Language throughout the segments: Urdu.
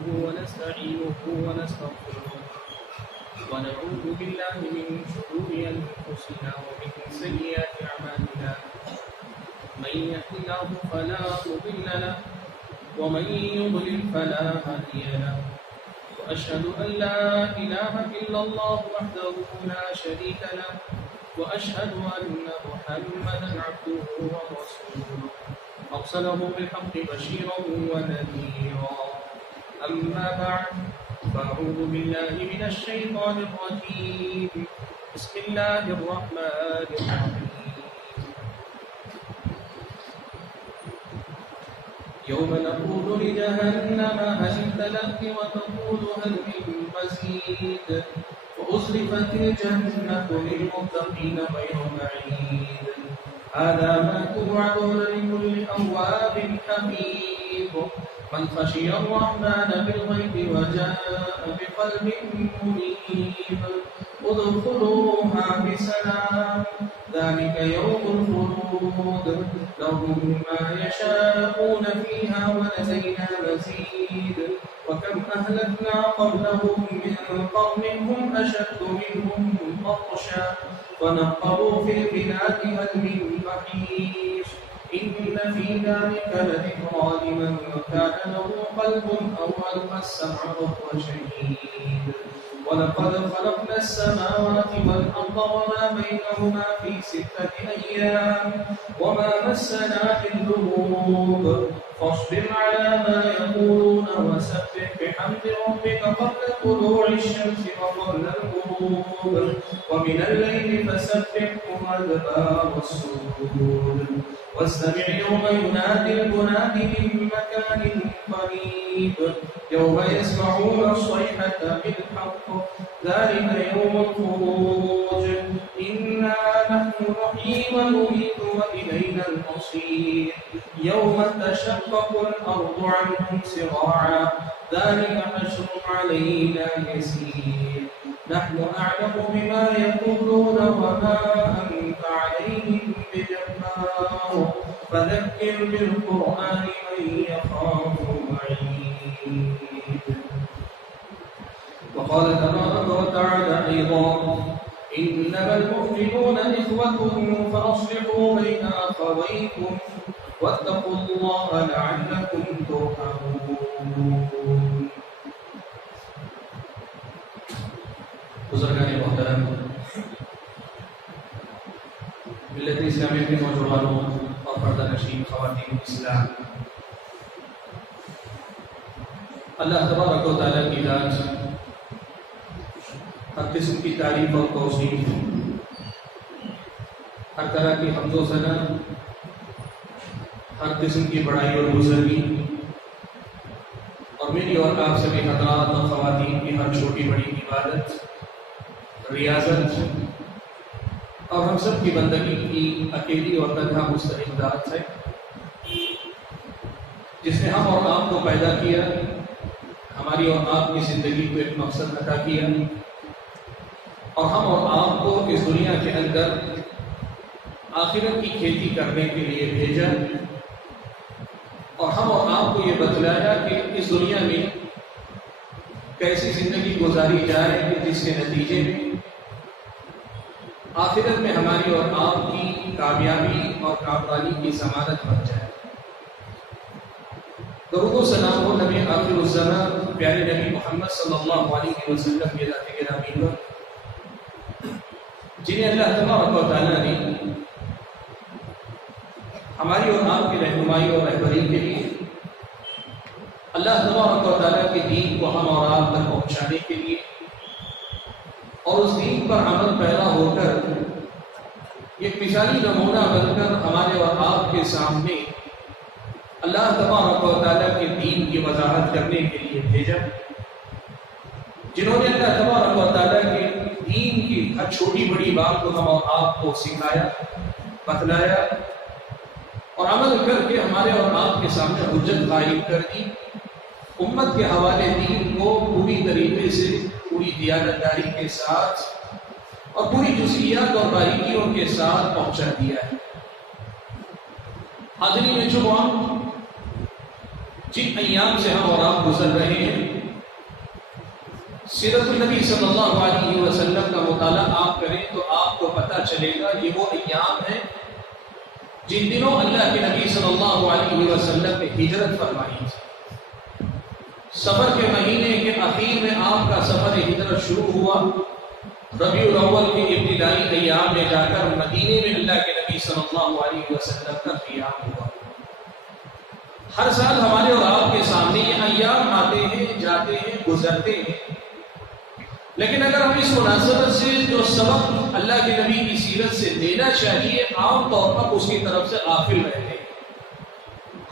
نحمده ونستعينه ونستغفره ونعوذ بالله من شرور أنفسنا ومن سيئات أعمالنا من يهد الله فلا مضل له ومن يضلل فلا هادي له وأشهد أن لا إله إلا الله وحده لا شريك له وأشهد أن محمدا عبده ورسوله أرسله بالحق بشيرا ونذيرا أما بعد فأعوذ بالله من الشيطان الرجيم بسم الله الرحمن الرحيم يوم نقول لجهنم هل امتلأت وتقول هل من مزيد وأزلفت الجنة للمتقين غير بعيد هذا ما توعدون لكل أواب حفيظ من خشي الرحمن بالغيب وجاء بقلب منيب ادخلوها بسلام ذلك يوم الخلود لهم ما يشاءون فيها ولدينا مزيد وكم أهلكنا قبلهم من قرن هم أشد منهم بطشا ونقبوا في البلاد هل من محيص إن في ذلك لذكرى لمن كان له قلب أو ألقى السمع وهو شهيد ولقد خلقنا السماوات والأرض وما بينهما في 6 أيام وما مسنا من لغوب فاصبر على ما يقولون وسبح بحمد ربك قبل طلوع الشمس وقبل الغروب ومن الليل فسبحه وأدبار السجود واستمع يوم ينادي المناد من مكان قريب يوم يسمعون الصيحة بالحق ذلك يوم الخروج إنا نحن نحيي ونميت وإلينا المصير يوم تشقق الأرض عنهم سراعا ذلك حشر علينا يسير نحن أعلم بما يقولون وما أنت عليهم بجبار فذكر بالقرآن من يخاف وعيد وقال تبارك وتعالى أيضا إنما المؤمنون إخوة فأصلحوا بين أخويكم واتقوا الله لعلكم ترحمون بزرگان محترم ملت اسلامی کے نوجوانوں اور پردہ نشین خواتین اسلام اللہ تبارک و تعالیٰ کی ذات ہر قسم کی تعریف اور توصیف ہر طرح کی حمد و ثنا ہر قسم کی بڑائی اور بزرگی اور میری اور آپ سبھی حضرات اور خواتین کی ہر چھوٹی بڑی عبادت ریاضت اور ہم سب کی بندگی کی اکیلی اور تنہا مستقل ذات ہے جس نے ہم اور آپ کو پیدا کیا ہماری اور آپ کی زندگی کو ایک مقصد عطا کیا اور ہم اور آپ کو اس دنیا کے اندر آخرت کی کھیتی کرنے کے لیے بھیجا اور ہم اور آپ کو یہ بتلایا کہ اس دنیا میں کیسی زندگی گزاری جائے کہ جس کے نتیجے میں آخرت میں ہماری اور آپ کی کامیابی اور کامیابی کی ضمانت بن جائے درود و سلام ہو نبی آخر الزمان پیارے نبی محمد صلی اللہ علیہ وسلم کے ذات گرامی پر جنہیں اللہ تبارک و تعالیٰ نے ہماری اور آپ کی رہنمائی اور رہبری کے لیے اللہ تبارک و تعالیٰ کے دین کو ہم اور آپ تک پہنچانے کے لیے اور اس دین پر عمل پیدا ہو کر ایک مثالی نمونہ بن کر ہمارے اور آپ کے سامنے اللہ تبارک و تعالیٰ کے دین کی وضاحت کرنے کے لیے بھیجا جنہوں نے اللہ تبارک و تعالیٰ کے دین کی ہر چھوٹی بڑی بات کو ہم اور آپ کو سکھایا بتلایا اور عمل کر کے ہمارے اور آپ کے سامنے حجت قائم کر دی امت کے حوالے دین کو پوری طریقے سے پوری دیانتداری کے ساتھ اور پوری جزئیات اور باریکیوں کے ساتھ پہنچا دیا ہے. حاضرین جمعہ، جن ایام سے ہم اور آپ گزر رہے ہیں، سیرت النبی صلی اللہ علیہ وسلم کا مطالعہ آپ کریں تو آپ کو پتہ چلے گا یہ وہ ایام ہیں جن دنوں اللہ کے نبی صلی اللہ علیہ وسلم نے ہجرت فرمائی تھی۔ سفر کے مہینے کے اخیر میں آپ کا سفر ہجرت شروع ہوا۔ ربیع الاول کے ابتدائی ایام میں جا کر مدینے میں اللہ کے نبی صلی اللہ علیہ وسلم کا قیام ہوا۔ ہر سال ہمارے اور آپ کے سامنے یہ ایام آتے ہیں، جاتے ہیں، گزرتے ہیں، لیکن اگر ہم اس مناسبت سے جو سبق اللہ کے نبی کی سیرت سے لینا چاہیے، عام طور پر اس کی طرف سے غافل رہتے ہیں۔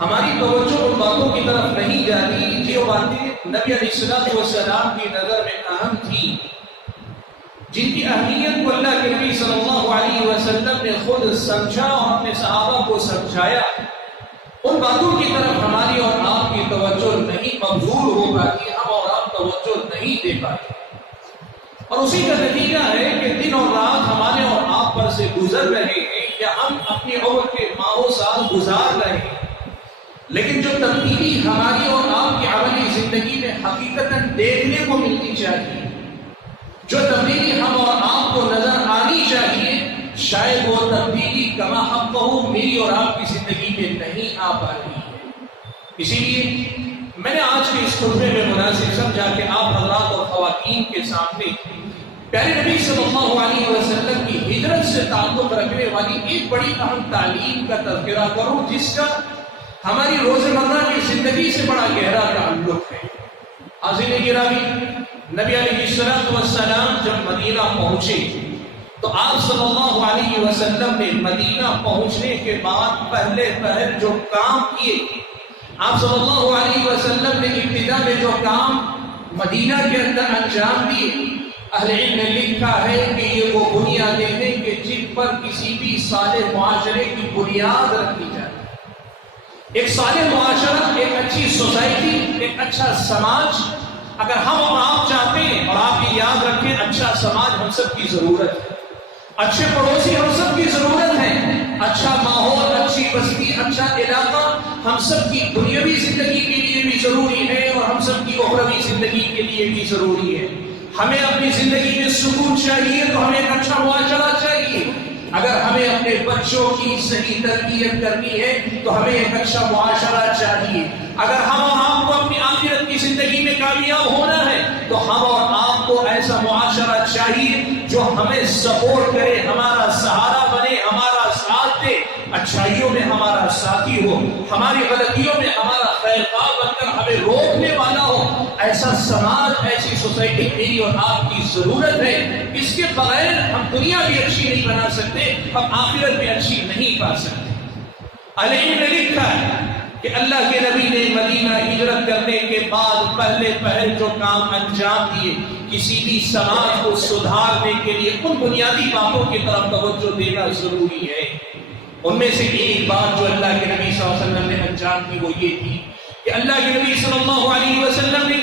ہماری توجہ ان باتوں کی طرف نہیں جاتی جو باتیں نبی علیہ السلام کی نظر میں اہم تھیں، جن کی اہمیت کو اللہ کے نبی صلی اللہ علیہ وسلم نے خود سمجھا اور اپنے صحابہ کو سمجھایا۔ ان باتوں کی طرف ہماری اور آپ کی توجہ نہیں مبذول ہو پاتی، ہم اور آپ توجہ نہیں دے پاتے، اور اسی کا نتیجہ ہے کہ دن اور رات ہمارے اور آپ پر سے گزر رہے ہیں، یا ہم اپنی عمر کے ماہوں سال گزار رہے ہیں، لیکن جو تبدیلی ہماری اور آپ کی عملی زندگی میں حقیقتاً دیکھنے کو ملنی چاہیے، جو تبدیلی ہم اور آپ کو نظر آنی چاہیے، شاید وہ تبدیلی کما حقہ میری اور آپ کی زندگی میں نہیں آ پا رہی ہے۔ اسی لیے میں نے آج کے اس خطبے میں مناسب سمجھا کہ آپ حضرات اور خواتین کے سامنے پیارے نبی صلی اللہ علیہ وسلم کی ہجرت سے تعلق رکھنے والی ایک بڑی اہم تعلیم کا تذکرہ کروں، جس کا ہماری روزمرہ کی زندگی سے بڑا گہرا تعلق ہے۔ حاضرین گرامی، نبی علیہ السلام جب مدینہ پہنچے تو آپ صلی اللہ علیہ وسلم نے مدینہ پہنچنے کے بعد پہلے پہل جو کام کیے، آپ صلی اللہ علیہ وسلم نے ابتدا میں جو کام مدینہ کے اندر انجام دیے، اہل علم نے لکھا ہے کہ یہ وہ بنیادیں ہیں کہ جن پر کسی بھی صالح معاشرے کی بنیاد رکھی جائے۔ ایک صالح معاشرہ، ایک اچھی سوسائٹی، ایک اچھا سماج اگر ہم اور آپ چاہتے ہیں، اور آپ یہ یاد رکھیں، اچھا سماج ہم سب کی ضرورت ہے، اچھے پڑوسی ہم سب کی ضرورت ہے، اچھا ماحول، اچھی بستی، اچھا علاقہ ہم سب کی دنیاوی زندگی کے لیے بھی ضروری ہے، اور ہم سب کی اخروی زندگی کے لیے بھی ضروری ہے۔ ہمیں اپنی زندگی میں سکون چاہیے تو ہمیں ایک اچھا معاشرہ چاہیے۔ اگر ہمیں اپنے بچوں کی صحیح تربیت کرنی ہے تو ہمیں ایک اچھا معاشرہ چاہیے۔ اگر ہم اور آپ کو اپنی آخرت کی زندگی میں کامیاب ہونا ہے تو ہم اور آپ کو ایسا معاشرہ چاہیے جو ہمیں سپورٹ کرے، ہمارا سہارا بنے، ہمارا ساتھ دے، اچھائیوں میں ہمارا ساتھی ہو، ہماری غلطیوں میں ہمارا خیر خواہ بن کر ہمیں روکنے والا ہو۔ ایسا سماج، ایسی سوسائٹی میری اور آپ کی ضرورت ہے۔ اس کے بغیر ہم دنیا بھی اچھی نہیں بنا سکتے، ہم آخرت بھی اچھی نہیں پا سکتے۔ علی نے لکھا ہے کہ اللہ کے نبی نے مدینہ ہجرت کرنے کے بعد پہلے پہل جو کام انجام دیے، کسی بھی سماج کو سدھارنے کے لیے ان بنیادی باتوں کی طرف توجہ دینا ضروری ہے۔ ان میں سے ایک بات جو اللہ کے نبی صلی اللہ علیہ وسلم نے انجام دی وہ یہ تھی کہ اللہ کے نبی صلی اللہ علیہ وسلم نے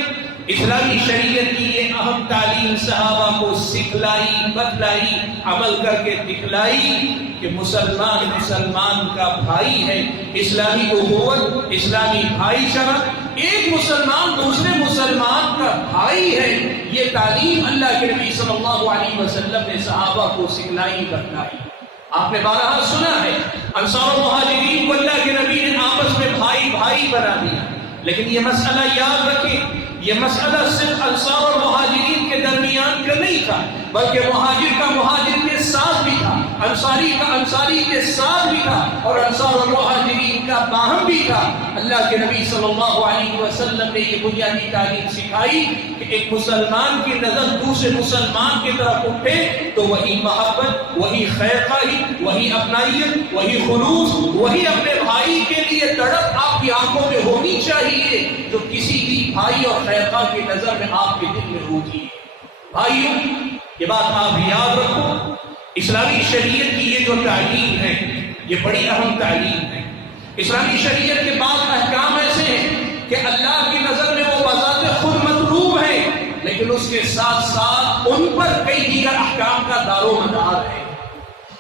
اسلامی شریعت کی یہ اہم تعلیم صحابہ کو سکھلائی، بتلائی، عمل کر کے دکھلائی کہ مسلمان کا بھائی ہے، اسلامی اخوت، اسلامی بھائی چارہ، ایک مسلمان دوسرے مسلمان کا بھائی ہے۔ یہ تعلیم اللہ کے نبی صلی اللہ علیہ وسلم نے صحابہ کو سکھلائی، بتلائی۔ آپ نے بارہا سنا ہے انصار و مہاجرین کو اللہ کے نبی نے آپس میں بھائی بھائی بنا دیا، لیکن یہ مسئلہ یاد رکھیں، یہ مسئلہ صرف انصار اور مہاجرین کے درمیان کا نہیں تھا، بلکہ مہاجر کا مہاجر کے ساتھ بھی تھا، انصاری کا انصاری کے ساتھ بھی تھا، اور انصار اور مہاجرین کا باہم بھی تھا۔ اللہ کے نبی صلی اللہ علیہ وسلم نے یہ بنیادی تعلیم سکھائی کہ ایک مسلمان کی نظر دوسرے مسلمان کی طرف اٹھے تو وہی محبت، وہی خیر خواہی، وہی اپنائیت، وہی خلوص، وہی اپنے بھائی کے لیے تڑپ آپ کی آنکھوں میں ہونی چاہیے جو کسی بھی بھائی اور خیر خواہ کی نظر میں آپ کے دل میں ہوتی ہے۔ بھائیوں، یہ بات آپ یاد رکھو، اسلامی شریعت کی یہ جو تعلیم ہے یہ بڑی اہم تعلیم ہے۔ اسلامی شریعت کے بعض احکام ایسے ہیں کہ اللہ کی نظر میں وہ بذات خود مطلوب ہے، لیکن اس کے ساتھ ساتھ ان پر کئی دیگر احکام کا دار و مدار ہے۔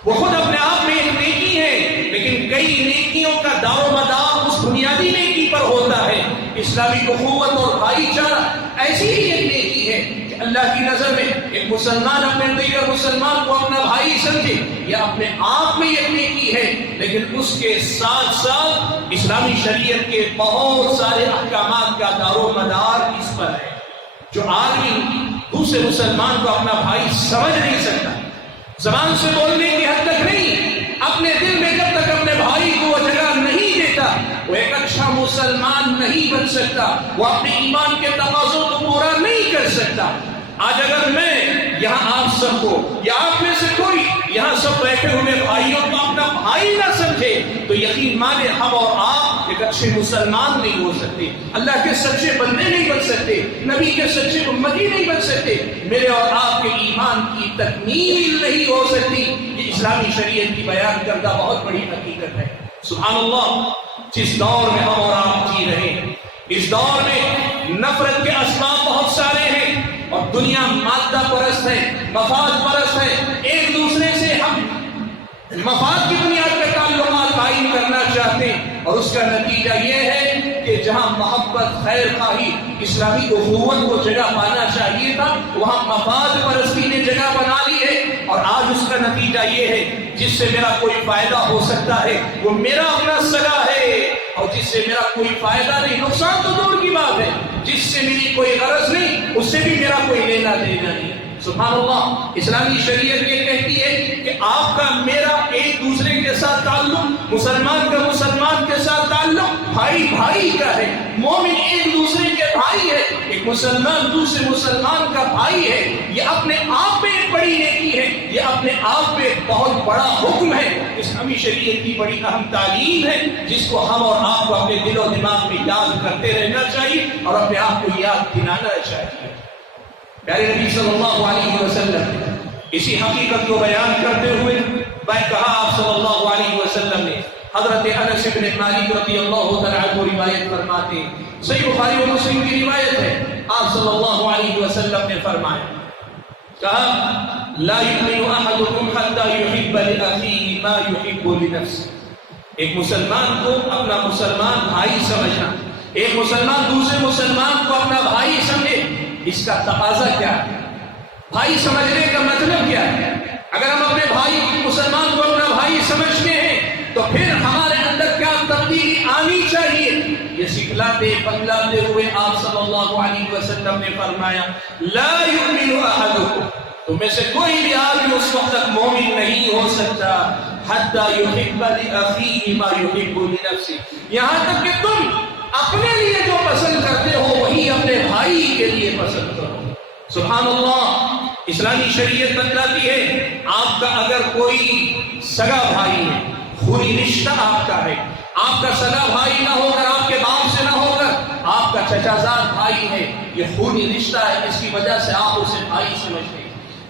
وہ خود اپنے آپ میں ایک نیکی ہے، لیکن کئی نیکیوں کا دار و مدار اس بنیادی نیکی پر ہوتا ہے۔ اسلامی اخوت اور بھائی چارہ ایسی ہی ایک نیکی ہے کہ اللہ کی نظر میں ایک مسلمان اپنے دیگر مسلمان کو اپنا بھائی سمجھے، یہ اپنے آپ میں یہ نیکی ہے، لیکن اس کے ساتھ ساتھ اسلامی شریعت کے بہت سارے احکامات کا دار و مدار اس پر ہے۔ جو آدمی دوسرے مسلمان کو اپنا بھائی سمجھ نہیں سکتا، زبان سے بولنے کی حد تک نہیں، اپنے دل میں جب تک اپنے بھائی کو وہ جگہ نہیں دیتا، وہ ایک اچھا مسلمان نہیں بن سکتا، وہ اپنے ایمان کے تقاضوں کو پورا نہیں کر سکتا۔ آج اگر میں یہاں آپ سب کو یا آپ میں سے کوئی یہاں سب بیٹھے ہوئے بھائیوں کو اپنا بھائی نہ سمجھے تو یقین مانے ہم اور آپ ایک اچھے مسلمان نہیں ہو سکتے، اللہ کے سچے بندے نہیں بن سکتے، نبی کے سچے امتی نہیں بن سکتے، میرے اور آپ کے ایمان کی تکمیل نہیں ہو سکتی۔ یہ اسلامی شریعت کی بیان کردہ بہت بڑی حقیقت ہے۔ سبحان اللہ، جس دور میں ہم اور آپ جی رہے ہیں، اس دور میں نفرت کے اسباب بہت سارے ہیں اور دنیا مادہ پرست ہے، مفاد پرست ہے، ایک دوسرے سے ہم مفاد کی بنیاد پر تعلقات قائم کرنا چاہتے ہیں، اور اس کا نتیجہ یہ ہے کہ جہاں محبت، خیر خواہی، اسلامی اخوت کو جگہ پانا چاہیے تھا، وہاں مفاد پرستی نے جگہ بنا لی ہے، اور آج اس کا نتیجہ یہ ہے جس سے میرا کوئی فائدہ ہو سکتا ہے وہ میرا اپنا سگا ہے، اور جس سے میرا کوئی فائدہ نہیں، نقصان تو دور کی بات ہے، جس سے میری کوئی غرض نہیں اس سے بھی میرا کوئی لینا دینا نہیں۔ سبحان اللہ، اسلامی شریعت یہ کہتی ہے کہ آپ کا میرا ایک دوسرے کے ساتھ تعلق، مسلمان کا مسلمان کے ساتھ تعلق بھائی بھائی کا ہے، مومن ایک دوسرے کے بھائی ہے، ایک مسلمان دوسرے مسلمان کا بھائی ہے۔ یہ اپنے آپ میں ایک بڑی نیکی ہے، یہ اپنے آپ میں ایک بہت بڑا حکم ہے، اسلامی شریعت کی بڑی اہم تعلیم ہے، جس کو ہم اور آپ کو اپنے دل و دماغ میں یاد کرتے رہنا چاہیے اور اپنے آپ کو یاد دلانا چاہیے۔ پیارے نبی صلی اللہ علیہ وسلم اسی حقیقت کو بیان کرتے ہوئے کہا، آپ صلی اللہ علیہ وسلم نے حضرت انس بن مالک رضی اللہ تعالیٰ عنہ روایت فرماتے، صحیح بخاری و مسلم کی روایت ہے، آپ صلی اللہ علیہ وسلم نے فرمایا، کہا لا یؤمن احدکم حتی یحب لأخیہ ما یحب لنفسہ۔ ایک مسلمان کو اپنا مسلمان بھائی سمجھنا، ایک مسلمان دوسرے مسلمان کو اپنا بھائی سمجھے، اس کا تقاضا کیا ہے؟ بھائی سمجھنے کا مطلب کیا ہے؟ اگر ہم اپنے بھائی مسلمان کو اپنا بھائی سمجھتے ہیں تو پھر ہمارے اندر کیا تبدیلی آنی چاہیے؟ یہ سکھلاتے بتلاتے ہوئے آپ صلی اللہ علیہ وسلم نے فرمایا، لا یؤمن احدکم، تم میں سے کوئی بھی آدمی اس وقت تک مومن نہیں ہو سکتا حتی یحب لأخیہ ما یحب لنفسہ، یہاں تک کہ تم اپنے لیے جو پسند کرتے ہو وہی اپنے بھائی کے لیے پسند کرو۔ سبحان اللہ، اسلامی شریعت بتلاتی ہے آپ کا اگر کوئی سگا بھائی ہے، خونی رشتہ آپ کا ہے، آپ کا سگا بھائی نہ ہو کر، آپ کے باپ سے نہ ہو کر آپ کا چچا زاد بھائی ہے، یہ خونی رشتہ ہے، اس کی وجہ سے آپ اسے بھائی سمجھتے ہیں۔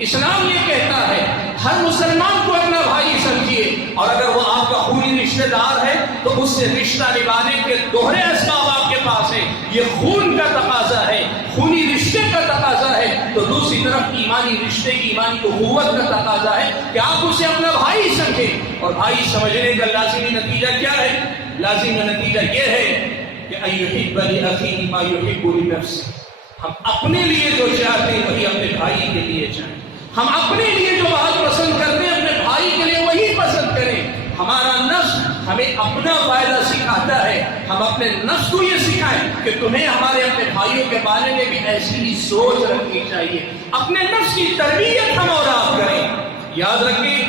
اسلام یہ کہتا ہے ہر مسلمان کو اپنا بھائی سمجھیے، اور اگر وہ آپ کا خونی رشتہ دار ہے تو اس سے رشتہ نبھانے کے دوہرے اسباب آپ کے پاس ہے، یہ خون کا تقاضا ہے، خونی رشتے کا تقاضا ہے، تو دوسری طرف ایمانی رشتے کی، ایمانی اخوت کا تقاضا ہے کہ آپ اسے اپنا بھائی سمجھیں۔ اور بھائی سمجھنے کا لازمی نتیجہ کیا ہے؟ لازمی نتیجہ یہ ہے کہ ان یحب لأخیہ ما یحب لنفسہ، ہم اپنے لیے جو چاہتے ہیں وہی اپنے بھائی کے لیے چاہیں، ہم اپنے لیے جو بات پسند کرتے ہیں اپنے بھائی کے لیے وہی پسند کریں۔ ہمارا نفس ہمیں اپنا فائدہ سکھاتا ہے، ہم اپنے نفس کو یہ سکھائیں کہ تمہیں ہمارے اپنے بھائیوں کے بارے میں بھی ایسی ہی سوچ رکھنی چاہیے، اپنے نفس کی تربیت ہم اور آپ کریں۔ یاد رکھیں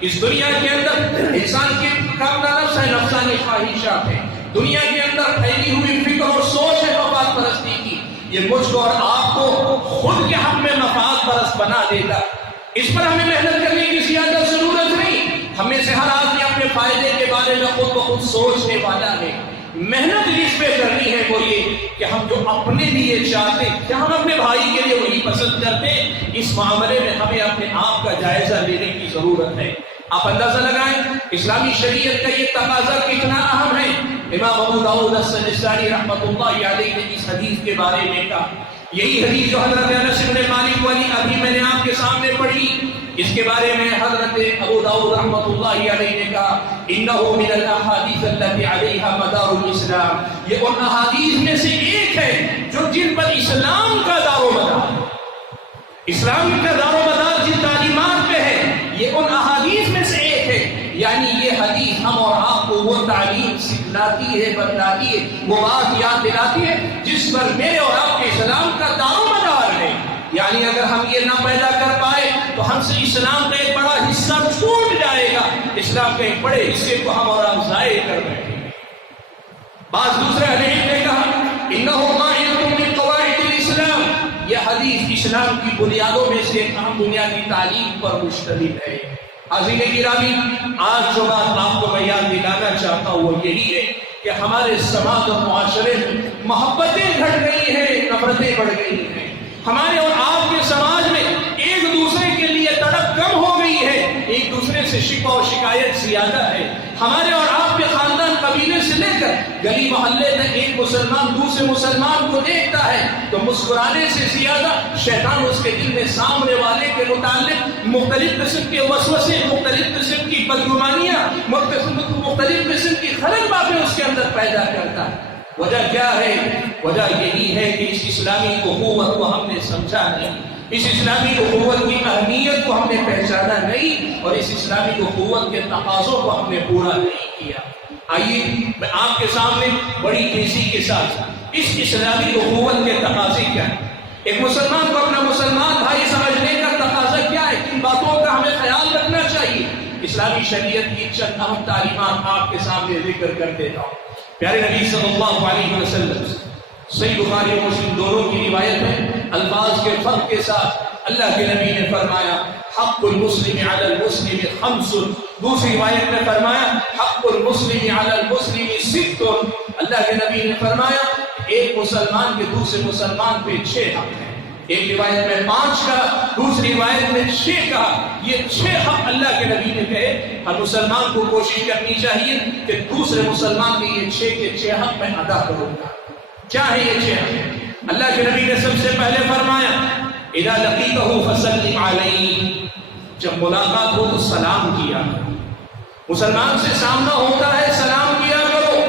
اس دنیا کے اندر انسان کی اپنا نفس ہے، نفسانی خواہشات ہے، دنیا کے اندر پھیلی ہوئی فکر اور سوچ ہے مفاد پرستی کی، یہ مجھ کو اور آپ کو خود کے حق میں مفاد پرست بنا دے گا۔ اس پر ہمیں محنت کرنے کی زیادہ ضرورت نہیں، ہمیں سے ہر آدمی اپنے فائدے کے بارے میں خود بخود سوچنے والا ہے۔ محنت جس پہ کرنی ہے وہ یہ کہ ہم جو اپنے لیے چاہتے کہ ہم اپنے بھائی کے لیے وہی پسند کرتے، اس معاملے میں ہمیں اپنے آپ کا جائزہ لینے کی ضرورت ہے۔ آپ اندازہ لگائیں اسلامی شریعت کا یہ تقاضا کتنا اہم ہے۔ امام ابو داؤد السجستانی رحمۃ اللہ علیہ نے اس حدیث کے بارے میں کہا، یہی حدیث جو حضرت انس بن مالک والی ابھی میں نے آپ کے سامنے پڑھی، اس کے بارے میں حضرت ابو داؤد رحمۃ اللہ علیہ نے کہا انه من الاحاديث التي عليها مدار الاسلام، یہ ان احادیث میں سے ایک ہے جو جن پر اسلام کا دار و مدار، اسلام کا دار و مدار جن تعلیمات پہ ہے، یہ ان احادیث میں سے ایک ہے۔ یعنی یہ حدیث ہم اور آپ کو وہ تعلیم سکھلاتی ہے، بتلاتی ہے، وہ بات یاد دلاتی ہے جس پر میرے اور آپ کے اسلام کا دار و مدار ہے۔ یعنی اگر ہم یہ نہ پیدا کر پائے تو ہم سے اسلام کا ایک بڑا حصہ چھوٹ جائے گا، اسلام کے ایک بڑے حصے کو ہم اور آپ ضائع کر بیٹھیں گے۔ بعض دوسرے حدیث نے کہا انه قاعدة من قواعد الاسلام، یہ حدیث اسلام کی بنیادوں میں سے ایک اہم بنیادی تعلیم پر مشتمل ہے۔ حاضرین گرامی، آج جو بات آپ کو میں یاد دلانا چاہتا ہوں وہ یہی ہے کہ ہمارے سماج اور معاشرے میں محبتیں گھٹ گئی ہیں، نفرتیں بڑھ گئی ہیں۔ ہمارے اور آپ کے سماج میں ایک دوسرے کے لیے تڑپ کم ہو گئی ہے، ایک دوسرے سے شکوہ و شکایت زیادہ ہے۔ ہمارے اور آپ کے خاندان قبیلے سے لے کر گلی محلے تک ایک مسلمان دوسرے مسلمان کو دیکھتا ہے تو مسکرانے سے زیادہ شیطان اس کے دل میں سامنے والے کے متعلق مختلف قسم کے وسوسے، مختلف قسم کی بدگمانیاں، مختلف قسم کی غلط باتیں اس کے اندر پیدا کرتا ہے۔ وجہ کیا ہے؟ وجہ یہی ہے کہ اس اسلامی اخوت کو ہم نے سمجھا نہیں، اس اسلامی اخوت کی اہمیت کو ہم نے پہچانا نہیں، اور اس اسلامی اخوت کے تقاضوں کو ہم نے پورا نہیں کیا۔ آئیے میں آپ کے سامنے بڑی تیزی کے ساتھ اس اسلامی اخوت کے تقاضے کیا ہیں، ایک مسلمان کو اپنا مسلمان بھائی سمجھنے کا تقاضا کیا ہے، کن باتوں کا ہمیں خیال رکھنا چاہیے، اسلامی شریعت کی چند اہم تعلیمات آپ کے سامنے ذکر کر دیتا ہوں۔ پیارے نبی صلی اللہ علیہ وسلم، صحیح بخاری اور مسلم دونوں کی روایت ہے، الفاظ کے فرق کے ساتھ اللہ کے نبی نے فرمایا حق المسلم علی المسلم خمس، دوسری روایت میں فرمایا حق المسلم علی المسلم ست، اللہ کے نبی نے فرمایا ایک مسلمان کے دوسرے مسلمان پہ 6 حق ہیں، ایک روایت میں 5 کا، دوسری روایت میں 6 کا، یہ 6 حق اللہ کے نبی نے کہے۔ ہر مسلمان کو کوشش کرنی چاہیے کہ دوسرے مسلمان کے یہ 6 کے 6 حق میں ادا کروں گا۔ کیا ہے یہ 6 حق؟ اللہ کے نبی نے سب سے پہلے فرمایا اذا لقیتہ فسلم علیہ، جب ملاقات ہو تو سلام کیا کرو، مسلمان سے سامنا ہوتا ہے سلام کیا کرو،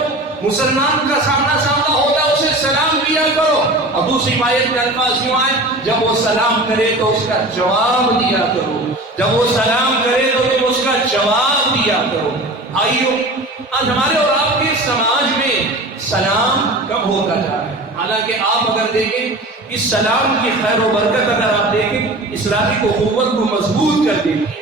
مسلمان کا سامنا ہوتا ہے اسے سلام کیا کرو، اور دوسری آیت کے الفاظ یوں آئے جب وہ سلام کرے تو اس کا جواب دیا کرو، جب وہ سلام کرے تو تم اس کا جواب دیا کرو۔ بھائیو، آج ہمارے اور آپ کے سماج میں سلام کم ہوتا جا رہا ہے، حالانکہ آپ اگر دیکھیں اس سلام کی خیر و برکت اگر آپ دیکھیں اسلامی اخوت کو مضبوط کر دیتی ہے۔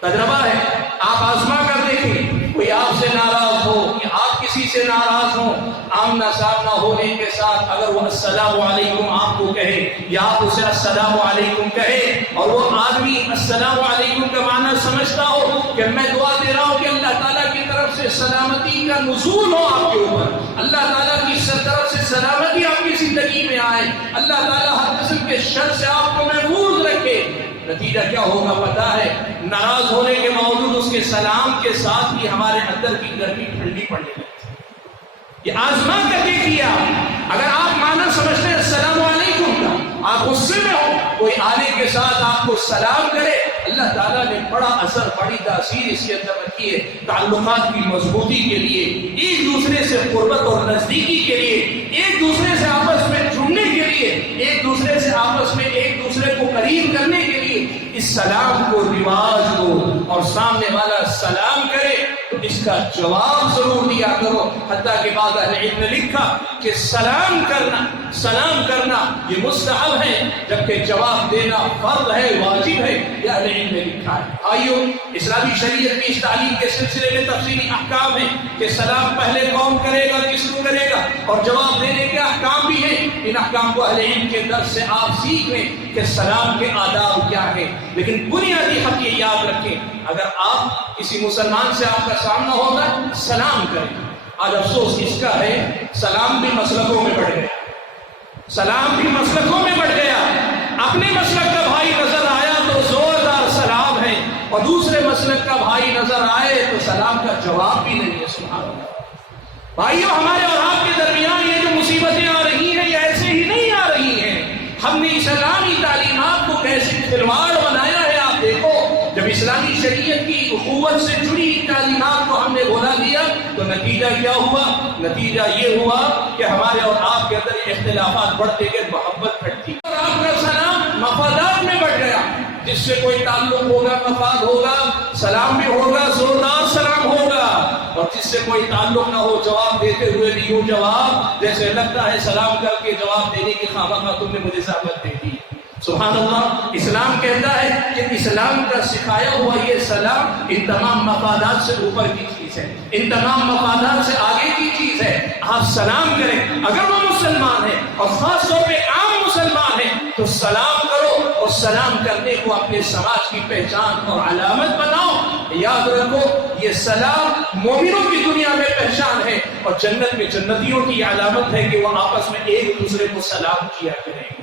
تجربہ ہے، آپ آزما کر دیکھیں، کوئی آپ سے ناراض ہو یا آپ کسی سے ناراض ہو، آمنا سامنا ہونے کے ساتھ اگر وہ السلام علیکم آپ کو کہے یا آپ اسے السلام علیکم کہے، اور وہ آدمی السلام علیکم کا معنی سمجھتا ہو کہ میں دعا دے رہا ہوں کہ اللہ تعالیٰ کی طرف سے سلامتی کا نزول ہو آپ کے اوپر، اللہ تعالیٰ کی طرف سے سلامتی آپ کی زندگی میں آئے، اللہ تعالیٰ ہر قسم کے شر سے آپ کو محفوظ رکھے، نتیجہ کیا ہوگا پتا ہے؟ ناراض ہونے کے باوجود اس کے سلام کے ساتھ بھی ہمارے اندر کی گرمی ٹھنڈی پڑنے لگتی ہے۔ یہ آزما کر دیکھیے، اگر آپ معنی سمجھتے ہیں السلام علیکم کا، آپ غصے میں ہو، کوئی آنے کے ساتھ آپ کو سلام کرے، اللہ تعالیٰ نے بڑا اثر، بڑی تاثیر اس کے اندر رکھی ہے تعلقات کی مضبوطی کے لیے، ایک دوسرے سے قربت اور نزدیکی کے لیے، ایک دوسرے سے آپس میں جڑنے کے لیے، ایک دوسرے سے آپس میں ایک دوسرے کو قریب کرنے کے لیے اس سلام کو، رواج کو، اور سامنے والا سلام کرے تو اس کا جواب ضرور دیا کرو۔ حتیٰ کہ بعض اہل علم نے لکھا کہ سلام کرنا یہ مستحب ہے، جبکہ جواب دینا فرض ہے، واجب ہے، یہ اہل علم نے لکھا ہے۔ آئیو، اسلامی شریعت کی اس تعلیم کے سلسلے میں تفصیلی احکام ہیں کہ سلام پہلے کون کرے گا، کس کو کرے گا، اور جواب دینے کے احکام بھی ہیں۔ ان احکام کو اہل علم کے درس سے آپ سیکھ لیں کہ سلام کے آداب کیا ہیں، لیکن بنیادی حق یہ یاد رکھیں اگر آپ کسی مسلمان سے آپ کا سامنا ہوگا سلام کریں۔ آج افسوس اس کا ہے سلام بھی مسلکوں میں بڑھ گیا، سلام بھی مسلکوں میں بڑھ گیا، اپنے مسلک کا بھائی نظر آیا تو زوردار سلام ہے، اور دوسرے مسلک کا بھائی نظر آئے تو سلام کا جواب بھی نہیں ہے. سبحان اللہ. بھائیو ہمارے اور آپ کے درمیان یہ جو مصیبتیں آ رہی ہیں یہ ایسے ہی نہیں آ رہی ہیں. ہم نے اسلامی تعلیمات کو کیسے کھلواڑ بنایا ہے. آپ دیکھو جب اسلامی شریعت کی اخوت سے جڑی تعلیمات کو ہم نے بھلا دیا تو نتیجہ کیا ہوا؟ نتیجہ یہ ہوا کہ ہمارے اور آپ کے اندر اختلافات بڑھتے گئے, محبت گھٹتی اور آپ کا سلام مفادات میں بڑھ گیا. جس سے کوئی تعلق ہوگا مفاد ہوگا, سلام بھی ہوگا, زوردار سلام ہوگا. اور جس سے کوئی تعلق نہ ہو جواب دیتے ہوئے بھی یوں جواب جیسے لگتا ہے سلام کر کے جواب دینے کی خواہاں تم نے مجھے زحمت دے دی. سبحان اللہ. اسلام کہتا ہے کہ اسلام کا سکھایا ہوا یہ سلام ان تمام مفادات سے اوپر کی چیز ہے, ان تمام مفادات سے آگے کی چیز ہے. آپ سلام کریں اگر وہ مسلمان ہے اور خاص طور پہ عام مسلمان ہے تو سلام کرو اور سلام کرنے کو اپنے سماج کی پہچان اور علامت بناؤ. یاد رکھو یہ سلام مومنوں کی دنیا میں پہچان ہے اور جنت میں جنتیوں کی علامت ہے کہ وہ آپس میں ایک دوسرے کو سلام کیا کریں گے.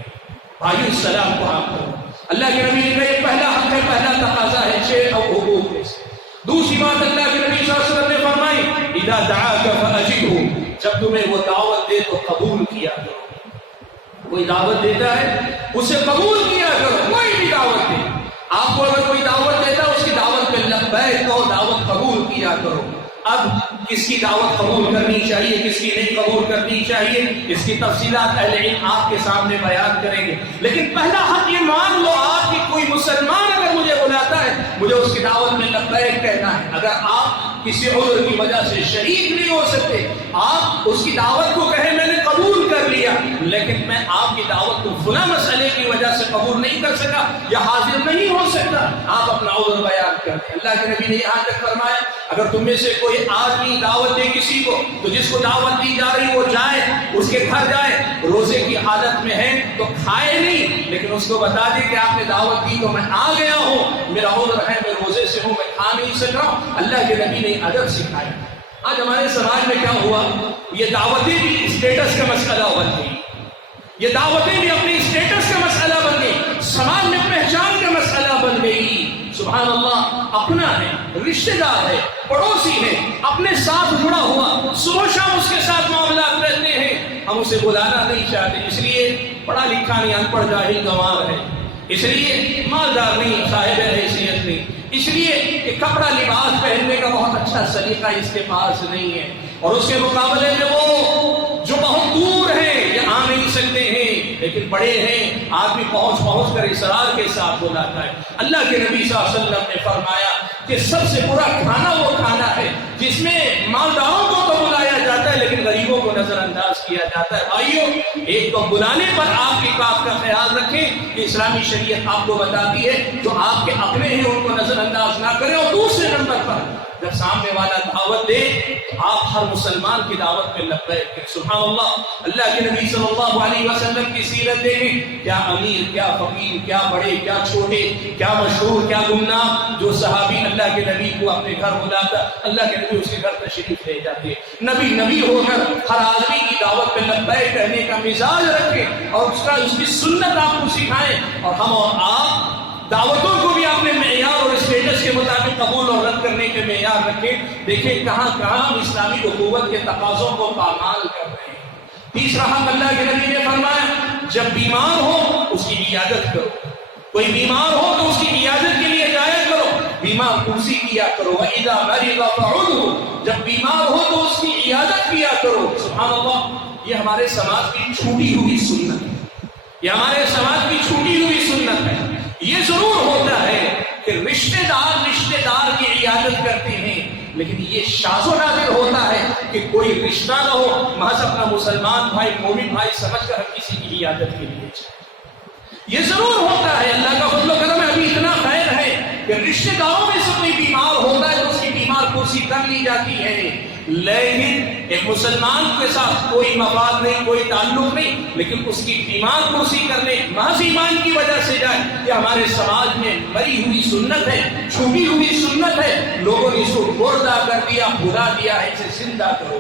بھائی السلام کو آپ کرو. اللہ کے نبی نے یہ پہلا حق ہے, پہلا تقاضا ہے 6 حقوق میں سے. دوسری بات اللہ کے نبی صلی اللہ علیہ وسلم نے فرمائی اذا دعاک فاجبہ, جب تمہیں وہ دعوت دے تو قبول کیا کرو. کوئی دعوت دیتا ہے اسے قبول کیا کرو. کوئی بھی دعوت دے, آپ کو اگر کوئی دعوت دیتا ہے اس کی دعوت پہ لبیک کہو, دعوت قبول کیا کرو. اب کس کی دعوت قبول کرنی چاہیے کس کی نہیں قبول کرنی چاہیے اس کی تفصیلات اہل علم آپ کے سامنے بیان کریں گے. لیکن پہلا حق یہ مان لو آپ کہ کوئی مسلمان اگر مجھے بلاتا ہے مجھے اس کی دعوت میں لبیک کہنا ہے. اگر آپ کسی عذر کی وجہ سے شریک نہیں ہو سکتے, آپ اس کی دعوت کو کہیں میں نے قبول کر لیا لیکن میں آپ کی دعوت کو فلاں مسئلے کی وجہ سے قبول نہیں کر سکا یا حاضر نہیں ہو سکتا, آپ اپنا عذر بیان کر دیں. اللہ کے نبی نے یہاں تک فرمایا اگر تم میں سے کوئی آدمی دعوت دے کسی کو تو جس کو دعوت دی جا رہی وہ جائے, اس کے گھر جائے, روزے کی حالت میں ہے تو کھائے نہیں لیکن اس کو بتا دے کہ آپ نے دعوت دی تو میں آ گیا ہوں, میرا عذر ہے, میں روزے سے ہوں, میں کھا نہیں سک رہا ہوں. اللہ کے نبی نے ادب سکھایا. آج ہمارے سماج میں کیا ہوا, یہ دعوتیں بھی اسٹیٹس کا مسئلہ بن گئی, یہ دعوتیں بھی اپنی اسٹیٹس کا مسئلہ بن گئی, سماج میں پہچان کا مسئلہ بن گئی. سبحان اللہ. اپنا ہے, رشتہ دار ہے, پڑوسی ہے, اپنے ساتھ جڑا ہوا, صبح شام اس کے ساتھ معاملات رہتے ہیں, ہم اسے بلانا نہیں چاہتے اس لیے پڑھا لکھا نہیں, ان پڑھ جاہل گنوار ہے, اس لیے مالدار نہیں, صاحب حیثیت نہیں, اس لیے کہ کپڑا لباس پہننے کا بہت اچھا سلیقہ اس کے پاس نہیں ہے, اور اس کے مقابلے میں وہ جو بہت دور ہیں یہ آ نہیں سکتے ہیں لیکن بڑے ہیں, آدمی پہنچ کر اصرار کے ساتھ بلاتا ہے. اللہ کے نبی صلی اللہ علیہ وسلم نے فرمایا کہ سب سے برا کھانا وہ کھانا ہے جس میں مالداروں کو تو بلایا جاتا ہے لیکن غریبوں کو نظر انداز کیا جاتا ہے. بھائیو ایک تو بلانے پر آپ کی بات کا خیال رکھیں کہ اسلامی شریعت آپ کو بتاتی ہے جو آپ کے اپنے ہیں ان کو نظر انداز نہ کریں, اور دوسرے نمبر پر جب سامنے والا دعوت دے تو آپ ہر مسلمان کی دعوت میں لبیک کریں. سبحان اللہ. اللہ کے نبی صلی اللہ علیہ وسلم کی سیرت دیکھیں, کیا امیر, کیا فقیر, کیا بڑے, کیا چھوٹے, کیا مشہور, کیا گمنام, جو صحابی اللہ کے نبی کو اپنے گھر بلاتا اللہ کے نبی اس کے گھر تشریف لے جاتے. نبی ہو کر ہر آدمی کی دعوت میں لبیک کہنے کا مزاج رکھیں اور اس کی سنت آپ کو سکھائیں, اور ہم اور آپ دعوتوں کو بھی اپنے معیار اور اسٹیٹس کے مطابق قبول اور رد کرنے کے معیار رکھیں. دیکھیں کہاں ہم اسلامی اخوت کے تقاضوں کو پامال کر رہے ہیں. تیسرا حق اللہ کے نبی نے فرمایا جب بیمار ہو اس کی عیادت کرو. کوئی بیمار ہو تو اس کی عیادت کے لیے جایا کرو, بیمار کرسی کیا کرو. وَإِذَا مَرِضَ فَعُدْهُ, جب بیمار ہو تو اس کی عیادت کیا کرو. سبحان اللہ. یہ ہمارے سماج کی چھوٹی ہوئی سنت ہے, یہ ہمارے سماج کی چھوٹی ہوئی سنت ہے. یہ ضرور ہوتا ہے کہ رشتہ دار کی عیادت کرتے ہیں لیکن یہ شاذ و نادر ہوتا ہے کہ کوئی رشتہ نہ ہو, محض اپنا مسلمان بھائی مومن بھائی سمجھ کر کسی کی عیادت کے لیے جائے. یہ ضرور ہوتا ہے, اللہ کا فضل و کرم ہے, ابھی اتنا خیر ہے کہ رشتہ داروں میں سے کوئی بیمار ہوتا ہے تو اس کی بیمار کرسی کر لی جاتی ہے, لیکن ایک مسلمان کے ساتھ کوئی مفاد نہیں, کوئی تعلق نہیں, لیکن اس کی بیمار کرسی کرنے محض ایمان کی وجہ سے جائے. یہ ہمارے سماج میں مری ہوئی سنت ہے, چھوٹی ہوئی سنت ہے. لوگوں نے اس کو مردہ کر دیا, بھلا دیا ہے. اسے زندہ کرو,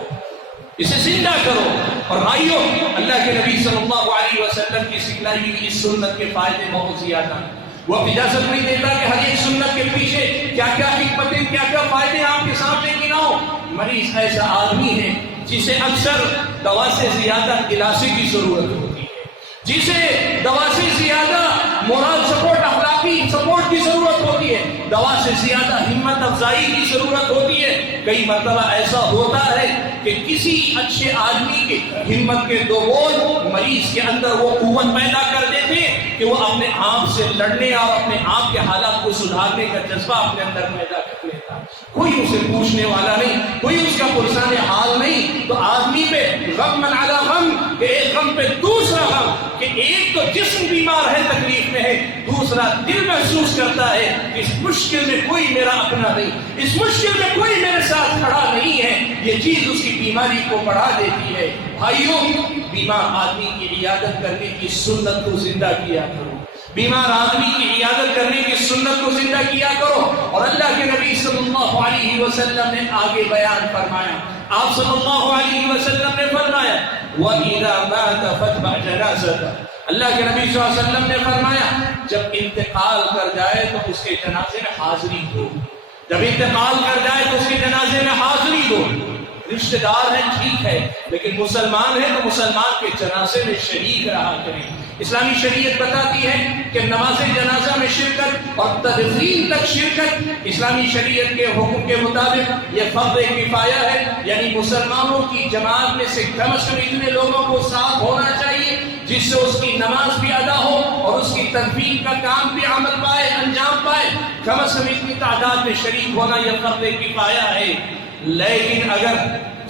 اسے زندہ کرو. اور بھائیو اللہ کے نبی صلی اللہ علیہ وسلم کی سکھلائی ہوئی اس سنت کے فائدے بہت زیادہ ہیں. وہ اجازت نہیں دیتا کہ ہر ایک سنت کے پیچھے کیا کیا حکمتیں کیا کیا فائدے آپ کے سامنے گناؤ. مریض ایسا آدمی ہے جسے اکثر دوا سے زیادہ دلاسے کی ضرورت ہوتی ہے، جسے دوا سے زیادہ مورل سپورٹ، اخلاقی سپورٹ کی ضرورت ہوتی ہے، دوا سے زیادہ ہمت افزائی کی ضرورت ہوتی ہے. کئی مرتبہ ایسا ہوتا ہے کہ کسی اچھے آدمی کے ہمت کے دو بول مریض کے اندر وہ قوت پیدا کر دیتے ہیں کہ وہ اپنے آپ سے لڑنے اور اپنے آپ کے حالات کو سدھارنے کا جذبہ اپنے اندر پیدا کر لیتا. کوئی اسے پوچھنے والا نہیں، کوئی اس کا پرسان حال نہیں، تو آدمی پہ غم علی غم، کہ ایک غم پہ دوسرا غم، کہ ایک تو جسم بیمار ہے، تکلیف میں ہے، دوسرا دل محسوس کرتا ہے کہ اس مشکل میں کوئی میرا اپنا نہیں، اس مشکل میں کوئی میرے ساتھ کھڑا نہیں ہے. یہ چیز اس کی بیماری کو بڑھا دیتی ہے. بھائیوں، بیمار آدمی کی عیادت کرنے کی سنت کو زندہ کیا کرو، بیمار آدمی کی عیادت کرنے کی سنت کو زندہ کیا کرو. اور اللہ کے نبی صلی اللہ علیہ وسلم نے آگے بیان فرمایا، آپ صلی اللہ علیہ وسلم نے فرمایا وَإِذَا مَاتَ فَاتْبَعْ جَنَازَتَهُ. اللہ کے نبی صلی اللہ علیہ وسلم نے فرمایا جب انتقال کر جائے تو اس کے جنازے میں حاضری دو، جب انتقال کر جائے تو اس کے جنازے میں حاضری دو. رشتہ دار ہے ٹھیک ہے، لیکن مسلمان ہے تو مسلمان کے جنازے میں شریک رہا کریں. اسلامی شریعت بتاتی ہے کہ نماز جنازہ میں شرکت اور تدفین تک شرکت اسلامی شریعت کے حکم کے مطابق یہ فرض کفایہ ہے، یعنی مسلمانوں کی جماعت میں سے کم از کم اتنے لوگوں کو ساتھ ہونا چاہیے جس سے اس کی نماز بھی ادا ہو اور اس کی تدفین کا کام بھی عمل پائے، انجام پائے. کم از کم اتنی تعداد میں شریک ہونا یہ فرض کفایہ ہے. لیکن اگر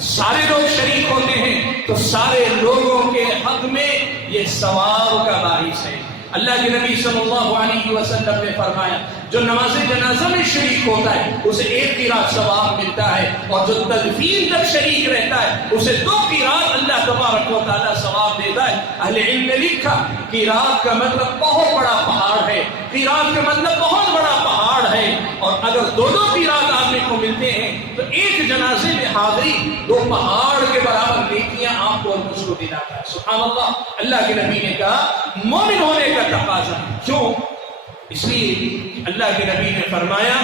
سارے لوگ شریک ہوتے ہیں تو سارے لوگوں کے حق میں یہ ثواب کا باعث ہے. اللہ کے نبی صلی اللہ علیہ وسلم نے فرمایا جو نماز جنازہ میں شریک ہوتا ہے اسے 1 قیراط ثواب ملتا ہے، اور جو تدفین تک شریک رہتا ہے اسے 2 قیراط اللہ تبارک و تعالیٰ ثواب دیتا ہے. اہل علم نے لکھا قیراط کا مطلب بہت بڑا پہاڑ ہے، قیراط کا مطلب بہت بڑا پہاڑ ہے. اور اگر 2 قیراط آدمی کو ملتے ہیں تو ایک جنازے میں حاضری 2 پہاڑ کے برابر نیکیاں آپ کو اور مجھ کو دلاتا ہے. سبحان اللہ. اللہ کے نبی نے کہا مومن ہونے کا تقاضا کیوں؟ اس لیے کہ اللہ کے نبی نے فرمایا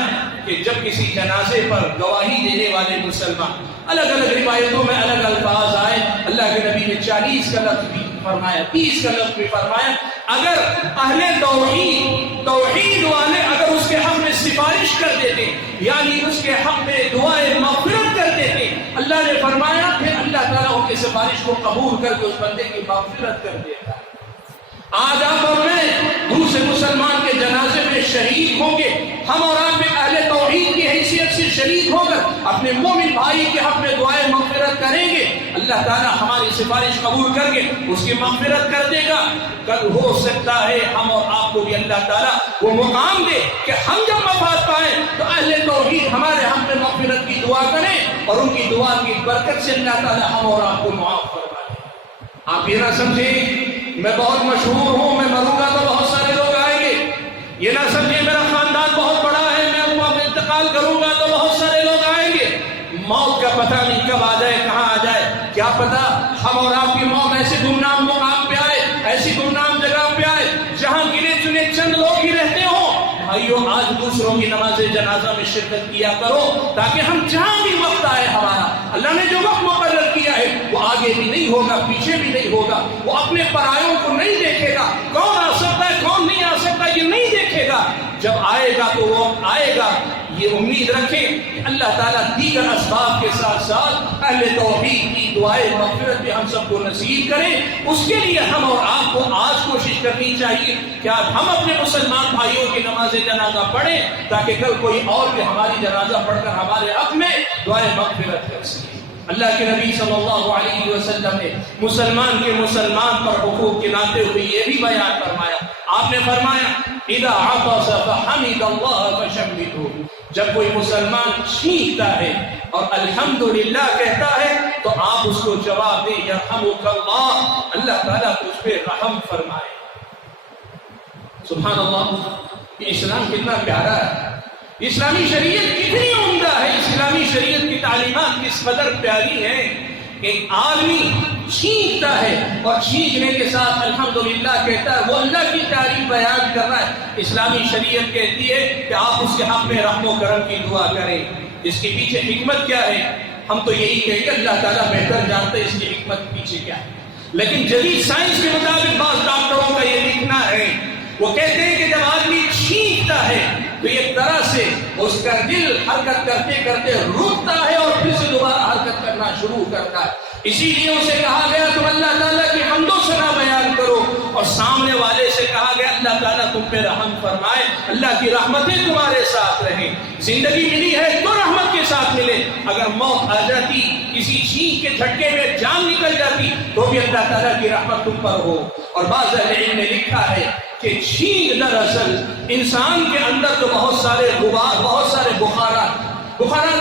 کہ جب کسی جنازے پر گواہی دینے والے مسلمان، الگ الگ روایتوں میں الگ الفاظ آئے، اللہ کے نبی نے 40 کا لفظ بھی فرمایا، 30 کا لفظ بھی فرمایا. اگر اہل توحید والے اگر اس کے حق میں سفارش کر دیتے، یعنی اس کے حق میں دعائے مغفرت کر دیتے، اللہ نے فرمایا پھر اللہ تعالیٰ ان کی سفارش کو قبول کر کے اس بندے کی مغفرت کر دیتا ہے. آج آپ اور میں دوسرے مسلمان کے جنازے میں شریک ہوں گے، ہم اور آپ میں اہل توحید کی حیثیت سے شریک ہو کر اپنے مومن بھائی کے حق میں دعائیں مغفرت کریں گے. اللہ تعالیٰ ہماری سفارش قبول کر کے اس کی مغفرت کر دے گا. کل ہو سکتا ہے ہم اور آپ کو بھی اللہ تعالیٰ وہ مقام دے کہ ہم جب وفات پائیں تو اہل توحید ہمارے حق میں مغفرت کی دعا کریں، اور ان کی دعا کی برکت سے اللہ تعالیٰ ہم اور آپ کو معاف فرما دے. آپ یہ نہ سمجھیں میں بہت مشہور ہوں، میں مروں گا تو بہت سارے لوگ آئیں گے. یہ نہ سمجھے میرا خاندان بہت بڑا ہے، میں انتقال کروں گا تو بہت سارے لوگ آئیں گے. موت کا پتہ نہیں کب آ جائے، کہاں آ جائے، کیا پتہ ہم اور آپ کی موت ایسے گمنام مقام پہ آئے، ایسی گمنام جگہ پہ آئے جہاں گنے چنے چند لوگ ہی رہتے ہوں. بھائیوں آج دوسروں کی نماز جنازہ میں شرکت کیا کرو تاکہ ہم جہاں بھی وقت آئے ہمارا، اللہ نے جو وقت مقرر کیا ہے وہ آگے بھی نہیں ہوگا، پیچھے بھی نہیں ہوگا. وہ اپنے پرایوں کو نہیں دیکھے گا، کون آ سکتا ہے کون نہیں آ سکتا یہ نہیں دیکھے گا. جب آئے گا تو وہ آئے گا. یہ امید رکھیں کہ اللہ تعالیٰ دیگر اسباب کے ساتھ ساتھ اہل توحید کی دعائیں مغفرت بھی ہم سب کو نصیب کریں. اس کے لیے ہم اور آپ کو آج کوشش کرنی چاہیے کہ آج ہم اپنے مسلمان بھائیوں کی نماز جنازہ پڑھیں تاکہ کل کوئی اور بھی ہماری جنازہ پڑھ کر ہمارے حق میں دعائیں مغفرت کر سکے. اللہ کے نبی صلی اللہ علیہ وسلم نے مسلمان کے مسلمان پر حقوق کے ناتے ہوئے یہ بھی بیان فرمایا. آپ نے فرمایا اذا عطس فحمد اللہ فشمته. جب کوئی مسلمان چھینکتا ہے اور الحمدللہ کہتا ہے تو آپ اس کو جواب دیں یرحمک اللہ، اللہ تعالیٰ اس پہ رحم فرمائے. سبحان اللہ. یہ اسلام کتنا پیارا ہے، اسلامی شریعت کتنی عمدہ ہے، اسلامی شریعت کی تعلیمات کس قدر پیاری ہیں کہ ایک آدمی چھینکتا ہے اور چھینکنے کے ساتھ الحمدللہ کہتا ہے، وہ اللہ کی تعریف بیان کر رہا ہے۔ اسلامی شریعت کہتی ہے کہ آپ اس کے حق میں رحم و کرم کی دعا کریں۔ اس کے پیچھے حکمت کیا ہے؟ ہم تو یہی کہیں گے اللہ تعالیٰ بہتر جانتے اس کی حکمت پیچھے کیا ہے۔ لیکن جدید سائنس کے مطابق بعض ڈاکٹروں کا یہ لکھنا ہے، وہ کہتے ہیں کہ جب آدمی چھینکتا ہے تو ایک طرح سے اس کا دل حرکت کرتے کرتے رکتا ہے اور پھر سے دوبارہ حرکت کرنا شروع کرتا ہے۔ اسی لیے اسے کہا گیا تم اللہ تعالیٰ کی حمد و ثنا بیان کرو، اور سامنے والے سے کہا گیا اللہ تعالیٰ تم پہ رحم فرمائے، اللہ کی رحمتیں تمہارے ساتھ رہیں۔ زندگی ملی ہے تو رحمت کے ساتھ ملے، اگر موت آ جاتی، کسی چھینک کے جھٹکے میں جان نکل جاتی تو بھی اللہ تعالیٰ کی رحمت تم پر ہو۔ اور بعض اہل علم نے لکھا ہے کہ چھینک دراصل انسان کے اندر تو بہت سارے غبار، بہت سارے بخارات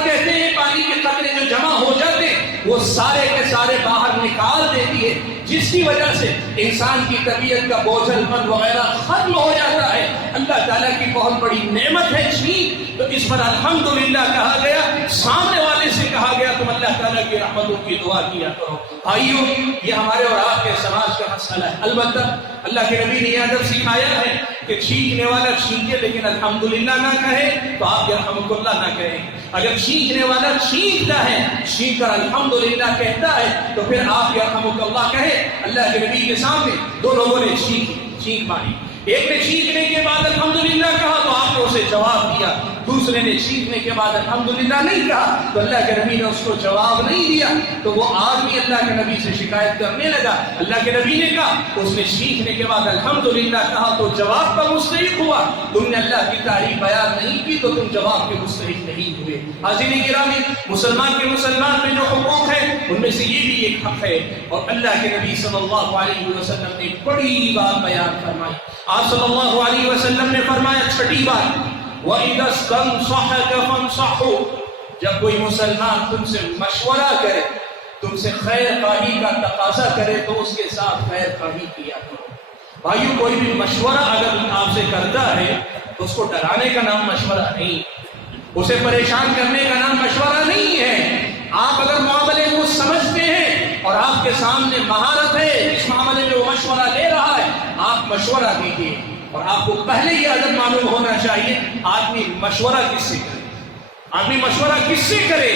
کہتے ہیں پانی کے قطرے جو جمع ہو جاتے وہ سارے کے سارے باہر نکال دیتی ہے، جس کی وجہ سے انسان کی طبیعت کا بوجھل پن وغیرہ ختم ہو جاتا ہے۔ اللہ تعالیٰ کی بہت بڑی نعمت ہے چھینک، تو اس پر الحمدللہ کہا گیا، سامنے والے سے کہا گیا تم اللہ تعالیٰ کی رحمتوں کی دعا کیا کرو۔ بھائیو، یہ ہمارے اور آپ کے سماج کا مسئلہ ہے۔ البتہ اللہ کے نبی نے یہ ادب سکھایا ہے کہ چھینکنے والا چھینکے لیکن الحمدللہ نہ کہے تو آپ یرحمک اللہ نہ کہیں۔ اگر چھینکنے والا چھینکتا ہے، چھینک کر الحمدللہ کہتا ہے تو پھر آپ یرحمک اللہ کہے۔ اللہ کے نبی کے سامنے دو لوگوں نے چھینک ماری، ایک نے چھینکنے کے بعد الحمدللہ کہا تو آپ نے اسے جواب دیا، دوسرے نے چھینکنے کے بعد الحمدللہ نہیں کہا تو اللہ کے نبی نے اس کو جواب نہیں دیا، تو وہ آدمی اللہ کے نبی سے شکایت کرنے لگا۔ اللہ کے نبی نے کہا اس نے چھینکنے کے بعد الحمدللہ کہا تو جواب کا مستحق ہوا، تم نے اللہ کی تعریف بیان نہیں کی تو تم جواب کے مستحق نہیں ہوئے۔ حاضرین گرامی، مسلمان کے مسلمان میں جو حقوق ہیں ان میں سے یہ بھی ایک حق ہے، اور اللہ کے نبی صلی اللہ علیہ وسلم نے بڑی بات بیان فرمائی۔ آپ صلی اللہ علیہ وسلم نے فرمایا چھٹی بات، وَإِذَا اسْتَنصَحَكَ فَانصَحْهُ، جب کوئی مسلمان تم سے مشورہ کرے، تم سے خیر خواہی کا تقاضا کرے تو اس کے ساتھ خیر خواہی کیا کرو۔ بھائیو، کوئی بھی مشورہ اگر آپ سے کرتا ہے تو اس کو ڈرانے کا نام مشورہ نہیں، اسے پریشان کرنے کا نام مشورہ نہیں ہے۔ آپ اگر معاملے کو سمجھتے ہیں اور آپ کے سامنے مہارت ہے اس معاملے میں وہ مشورہ لے رہا ہے، آپ مشورہ دیجیے، اور آپ کو پہلے یہ ادب معلوم ہونا چاہیے آدمی مشورہ کس سے کرے، آدمی مشورہ کس سے کرے۔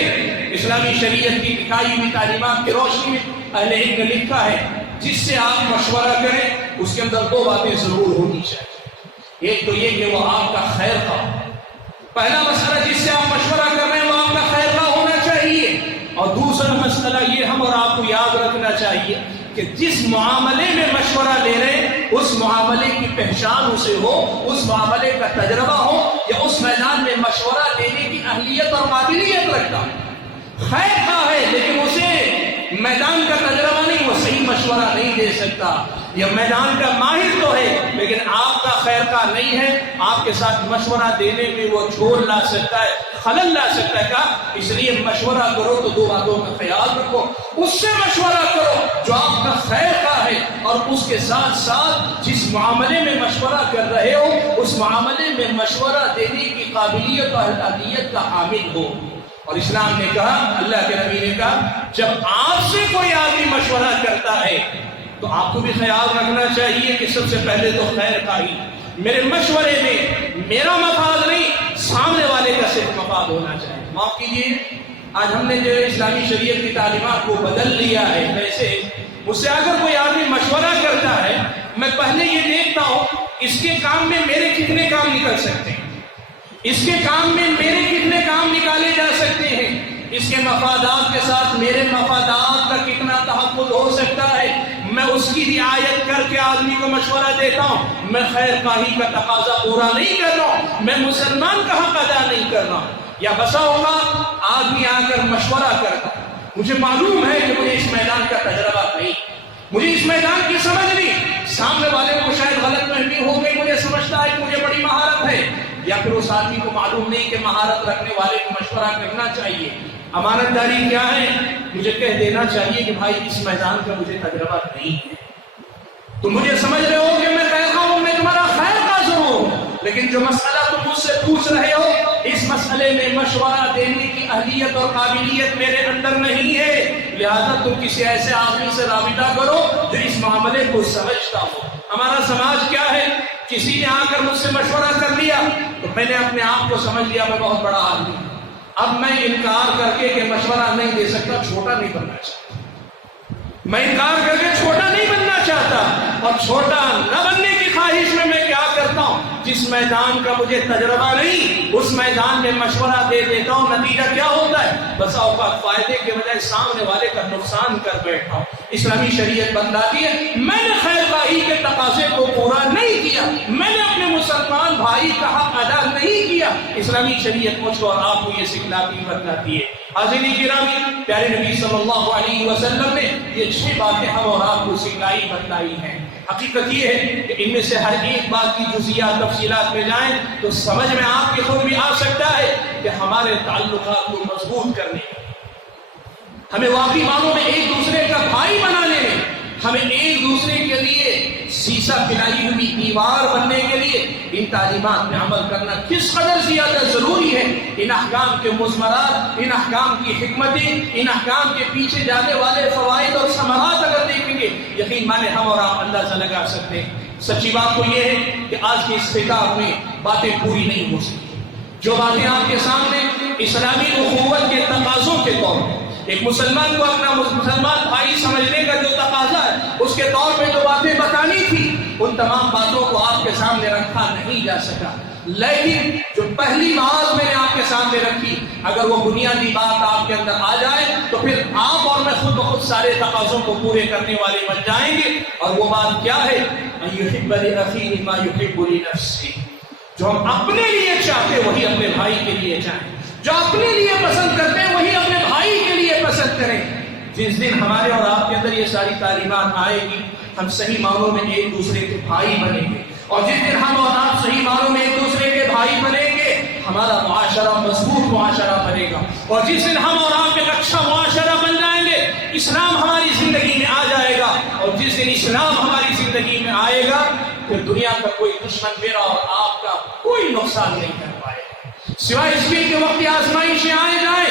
اسلامی شریعت کی دکھائی ہوئی تعلیمات کی روشنی میں اہل علم نے لکھا ہے جس سے آپ مشورہ کریں اس کے اندر دو باتیں ضرور ہونی چاہیے۔ ایک تو یہ کہ وہ آپ کا خیر خواہ، پہلا مسئلہ جس سے آپ مشورہ کر رہے ہیں وہ آپ کا خیر خواہ ہونا چاہیے، اور دوسرا مسئلہ یہ ہم اور آپ کو یاد رکھنا چاہیے کہ جس معاملے میں مشورہ لے رہے ہیں اس معاملے کی پہچان اسے ہو، اس معاملے کا تجربہ ہو، یا اس میدان میں مشورہ دینے کی اہلیت اور قابلیت رکھتا ہو۔ خیر خواہ ہے لیکن اسے میدان کا تجربہ نہیں، وہ صحیح مشورہ نہیں دے سکتا، یا میدان کا ماہر تو ہے لیکن آپ کا خیر خواہ نہیں ہے، آپ کے ساتھ مشورہ دینے میں وہ جھول لا سکتا ہے، خلل لا سکتا ہے۔ اس لیے مشورہ کرو تو دو باتوں کا خیال رکھو، اس سے مشورہ کرو جو آپ کا خیر خواہ ہے، اور اس کے ساتھ ساتھ جس معاملے میں مشورہ کر رہے ہو اس معاملے میں مشورہ دینے کی قابلیت اور اہلیت کا حامل ہو۔ اور اسلام نے کہا، اللہ کے نبی نے کہا، جب آپ سے کوئی آدمی مشورہ کرتا ہے تو آپ کو بھی خیال رکھنا چاہیے کہ سب سے پہلے تو خیر خواہی، میرے مشورے میں میرا مفاد نہیں، سامنے والے کا صرف مفاد ہونا چاہیے۔ معاف کیجیے، آج ہم نے جو اسلامی شریعت کی تعلیمات کو بدل لیا ہے، ویسے مجھ سے اگر کوئی آدمی مشورہ کرتا ہے میں پہلے یہ دیکھتا ہوں اس کے کام میں میرے کتنے کام نکل سکتے ہیں، اس کے کام میں میرے کتنے کام نکالے جا سکتے ہیں، اس کے مفادات کے ساتھ میرے مفادات کا کتنا تحفظ ہو سکتا ہے، میں اس کی رعایت کر کے آدمی کو مشورہ دیتا ہوں۔ میں خیر خواہی کا تقاضا پورا نہیں کر رہا ہوں، میں مسلمان کا حق ادا نہیں کر رہا ہوں۔ یا بسا ہوگا آدمی آ کر مشورہ کرتا، مجھے معلوم ہے کہ مجھے اس میدان کا تجربہ نہیں، مجھے اس میدان کی سمجھ نہیں، سامنے والے کو شاید غلط فہمی ہو گئی، مجھے سمجھتا ہے کہ مجھے بڑی مہارت ہے، یا پھر اس آدمی کو معلوم نہیں کہ مہارت رکھنے والے کو مشورہ کرنا چاہیے۔ امانت داری کیا ہے؟ مجھے کہہ دینا چاہیے کہ بھائی اس میدان کا مجھے تجربہ نہیں ہے، تم مجھے سمجھ رہے ہو کہ میں خیر خواہ ہوں، میں تمہارا خیر خواہ ضرور ہوں، لیکن جو مسئلہ تم مجھ مجھ سے پوچھ رہے ہو، اس مسئلے میں مشورہ دینے کی اہلیت اور قابلیت میرے اندر نہیں ہے، لہذا تم کسی ایسے آدمی سے رابطہ کرو جو اس معاملے کو سمجھتا ہو۔ ہمارا سماج کیا ہے، کسی نے آ کر مجھ سے مشورہ کر لیا تو میں نے اپنے آپ کو سمجھ لیا میں بہت بڑا آدمی ہوں، اب میں انکار کر کے کہ مشورہ نہیں دے سکتا، چھوٹا نہیں بننا چاہتا، میں انکار کر کے چھوٹا نہیں بننا چاہتا، اور چھوٹا نہ بننے کی خواہش میں کیا کرتا ہوں، جس میدان کا مجھے تجربہ نہیں اس میدان میں مشورہ دے دیتا ہوں، نتیجہ کیا ہوتا ہے، بس اوقات فائدے کے بجائے سامنے والے کا نقصان کر بیٹھا ہوں۔ اسلامی شریعت بتلاتی ہے میں نے خیر خواہی کے تقاضے کو پورا نہیں کیا، میں نے اپنے مسلمان بھائی کا حق ادا نہیں کیا، اسلامی شریعت مجھ کو اور آپ کو یہ سکھلاتی بتلاتی ہے۔ حاضرین گرامی، پیارے نبی صلی اللہ علیہ وسلم نے یہ 6 باتیں ہم اور آپ کو سکھلائی بتلائی ہیں۔ حقیقت یہ ہے کہ ان میں سے ہر ایک بات کی جزئیات تفصیلات میں جائیں تو سمجھ میں آپ کے خود بھی آ سکتا ہے کہ ہمارے تعلقات کو مضبوط کرنے، ہمیں واقعی معنوں میں ایک دوسرے کا بھائی بنانے میں، ہمیں ایک دوسرے کے لیے سیسا پلائی ہوئی دیوار بننے کے لیے ان تعلیمات میں عمل کرنا کس قدر زیادہ ضروری ہے۔ ان احکام کے مضمرات، ان احکام کی حکمتیں، ان احکام کے پیچھے جانے والے فوائد اور ثمرات اگر دیکھیں گے، یقین مانے ہم اور آپ اندازہ لگا سکتے ہیں۔ سچی بات تو یہ ہے کہ آج کے اس خطاب میں باتیں پوری نہیں ہو سکتی، جو باتیں آپ کے سامنے اسلامی اخوت کے تقاضوں کے طور پر، ایک مسلمان کو اپنا مسلمان بھائی سمجھنے کا جو تقاضا ہے اس کے طور پہ جو باتیں بتانی تھی، ان تمام باتوں کو آپ کے سامنے رکھا نہیں جا سکا، لیکن جو پہلی بات میں نے آپ کے سامنے رکھی، اگر وہ بنیادی بات آپ کے اندر آ جائے تو پھر آپ اور میں خود بخود سارے تقاضوں کو پورے کرنے والے بن جائیں گے۔ اور وہ بات کیا ہے، ان یحب لأخیہ ما یحب لنفسہ، جو ہم اپنے لیے چاہتے وہی اپنے بھائی کے لیے چاہیں، جو اپنے لیے پسند کرتے ہیں وہی اپنے بھائی کے لیے پسند کریں۔ جس دن ہمارے اور آپ کے اندر یہ ساری تعلیمات آئے گی، ہم صحیح معنوں میں ایک دوسرے کے بھائی بنیں گے، اور جس دن ہم اور آپ صحیح معنوں میں ایک دوسرے کے بھائی بنیں گے، ہمارا معاشرہ مضبوط معاشرہ بنے گا، اور جس دن ہم اور آپ ایک اچھا معاشرہ بن جائیں گے، اسلام ہماری زندگی میں آ جائے گا، اور جس دن اسلام ہماری زندگی میں آئے گا پھر دنیا کا کوئی دشمن میرا اور آپ کا کوئی نقصان نہیں کر پائے گا، سوائے اس کے وقت آزمائشیں آئے جائیں،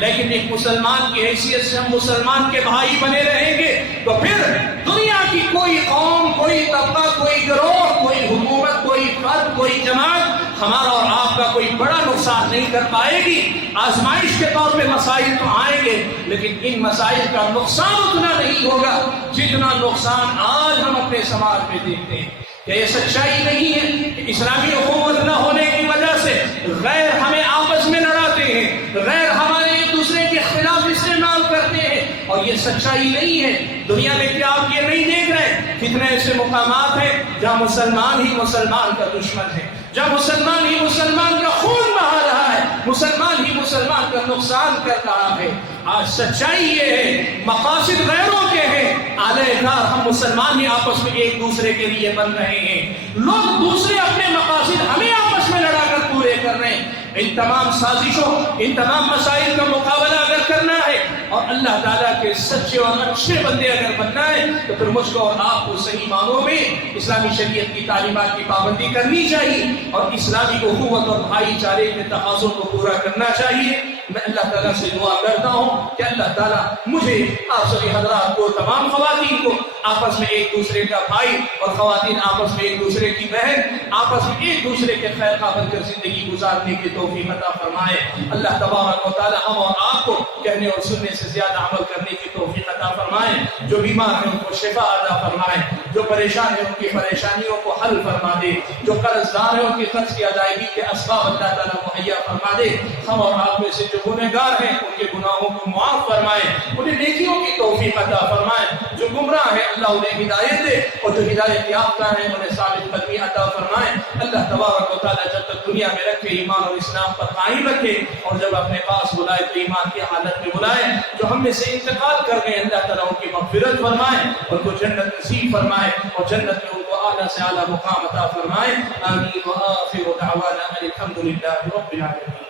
لیکن ایک مسلمان کی حیثیت سے ہم مسلمان کے بھائی بنے رہیں گے تو پھر دنیا کی کوئی قوم، کوئی طبقہ، کوئی گروہ، کوئی حکومت، کوئی فرد، کوئی جماعت ہمارا اور آپ کا کوئی بڑا نقصان نہیں کر پائے گی۔ آزمائش کے طور پہ مسائل تو آئیں گے، لیکن ان مسائل کا نقصان اتنا نہیں ہوگا جتنا نقصان آج ہم اپنے سماج میں دیکھتے ہیں۔ کہ یہ سچائی نہیں ہے کہ اسلامی حکومت نہ ہونے کی وجہ سے غیر ہمیں آپس میں لڑاتے ہیں، غیر ہمارے ایک دوسرے کے خلاف استعمال کرتے ہیں، اور یہ سچائی نہیں ہے۔ دنیا میں کیا آپ یہ نہیں دیکھ رہے کتنے ایسے مقامات ہیں جہاں مسلمان ہی مسلمان کا دشمن ہے، جہاں مسلمان ہی مسلمان کا خون بہا رہا ہے، مسلمان ہی مسلمان کا نقصان کر رہا ہے۔ آج سچائی یہ ہے مقاصد غیروں کے ہیں، اعلی کار ہم مسلمان ہی آپس میں ایک دوسرے کے لیے بن رہے ہیں، لوگ دوسرے اپنے مقاصد ہمیں آپس میں لڑا کر پورے کر رہے ہیں۔ ان تمام سازشوں، ان تمام مسائل کا مقابلہ اگر کرنا ہے اور اللہ تعالیٰ کے سچے اور اچھے بندے اگر بننا ہے تو پھر مجھ کو اور آپ کو صحیح معنوں میں اسلامی شریعت کی تعلیمات کی پابندی کرنی چاہیے، اور اسلامی اخوت اور بھائی چارے کے تقاضوں کو پورا کرنا چاہیے۔ میں اللہ تعالیٰ سے دعا کرتا ہوں کہ اللہ تعالیٰ مجھے، آپ سبھی حضرات کو، تمام خواتین کو آپس میں ایک دوسرے کا بھائی اور خواتین آپس میں ایک دوسرے کی بہن، آپس میں ایک دوسرے کے خیر خواہ بن کر زندگی گزارنے کی توفیق عطا فرمائے۔ اللہ تبارک و تعالیٰ ہم اور آپ کو کہنے اور سننے سے زیادہ عمل کرنے کی توفیق عطا فرمائے۔ جو بیمار ہیں ان کو شفا عطا فرمائے، جو پریشان ہیں ان کی پریشانیوں کو حل فرما دے، جو قرض دار ہیں ان کی قرض کی ادائیگی کے اسباب اللہ تعالیٰ مہیا فرما دے۔ ہم اور آپ میں سے جو گنہگار ہیں ان کے گناہوں کو معاف فرمائے، انہیں نیکیوں کی توفیق عطا فرمائے۔ جو گمراہ ہیں اللہ انہیں ہدایت دے، اور جو ہدایت یافتہ ہیں انہیں ثابت قدمی عطا فرمائے۔ اللہ تبارک و تعالیٰ جب تک دنیا میں رکھے ایمان اور اسلام پر قائم رکھے، اور جب اپنے پاس بلائے تو ایمان کی حالت میں بلائے۔ جو ہم میں سے انتقال کر گئے اللہ تعالیٰ ان کی مغفرت فرمائے، ان کو جنت نصیب فرمائے، اور جنت میں ان کو اعلیٰ سے اعلیٰ مقام عطا فرمائے۔ آمین وآخر دعوانا الحمد للہ رب العالمین۔